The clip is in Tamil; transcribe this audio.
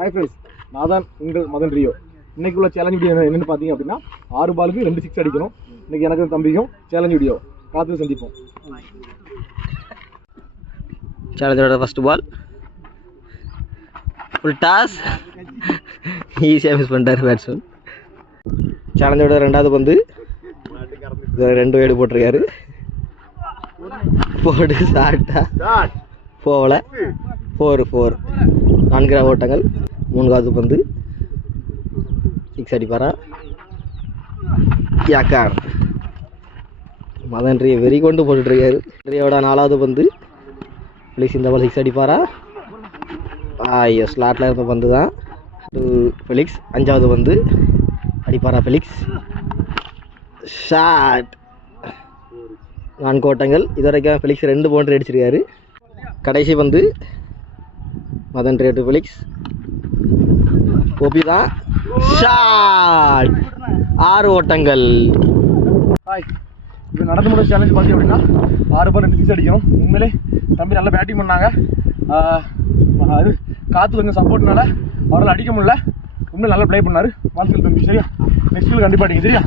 ஹாய் ஃப்ரெண்ட்ஸ், நான் தான் உங்கள் மதன் ரியோ. இன்னைக்கு உள்ள சேலஞ்ச் வீடியோ என்னென்னு பார்த்தீங்க அப்படின்னா 6 பாலுக்கு 2 6 அடிக்கணும். இன்னைக்கு எனக்கு தம்பிக்கும் சேலஞ்ச் வீடியோ காத்து சந்திப்போம். சேலஞ்சோட ஃபர்ஸ்ட் பால் ஃபுல் டாஸ், ஈஸியாக மிஸ் பண்ணிட்டார் பேட்ஸ்மேன். சேலஞ்சோட ரெண்டாவது பந்து 2 வைடு போட்டிருக்காரு. போடு ஷார்ட்டா போகல. 4 4 ஓட்டங்கள். 3வது பந்து 6 அடிப்பாரா? யாக்கார் மதன் ரிய வெறி கொண்டு போட்டுட்ருக்காரு. ரியோட 4வது பந்து ஃபிலிக்ஸ். இந்த பால் 6 அடிப்பாரா? ஐயோ, ஸ்லாட்டில் இருந்த பந்து தான். ஃபிலிக்ஸ். 5வது பந்து அடிப்பாரா ஃபிலிக்ஸ்? ஷாட். 4 ஓட்டங்கள். இது வரைக்கும் ஃபிலிக்ஸ் 2 பவுண்டரி அடிச்சிருக்காரு. கடைசி பந்து மதன் ரிய டு ஃபிலிக்ஸ். ஓபி தான். ஷாட். 6 ஓட்டங்கள். இப்போ நடந்து முடிச்ச சேலஞ்ச் பார்த்தீங்க அப்படின்னா 6 பால் 2 6 அடிக்கணும். உண்மையிலே தம்பி நல்லா பேட்டிங் பண்ணாங்க. அது காற்று கொஞ்சம் சப்போர்ட்னால அவரால் அடிக்க முடியல. உண்மையிலே நல்லா ப்ளே பண்ணார். வாழ்த்துக்கள் தம்பி. சரியா, நெக்ஸ்ட் கண்டிப்பாக அடிங்க. சரியா.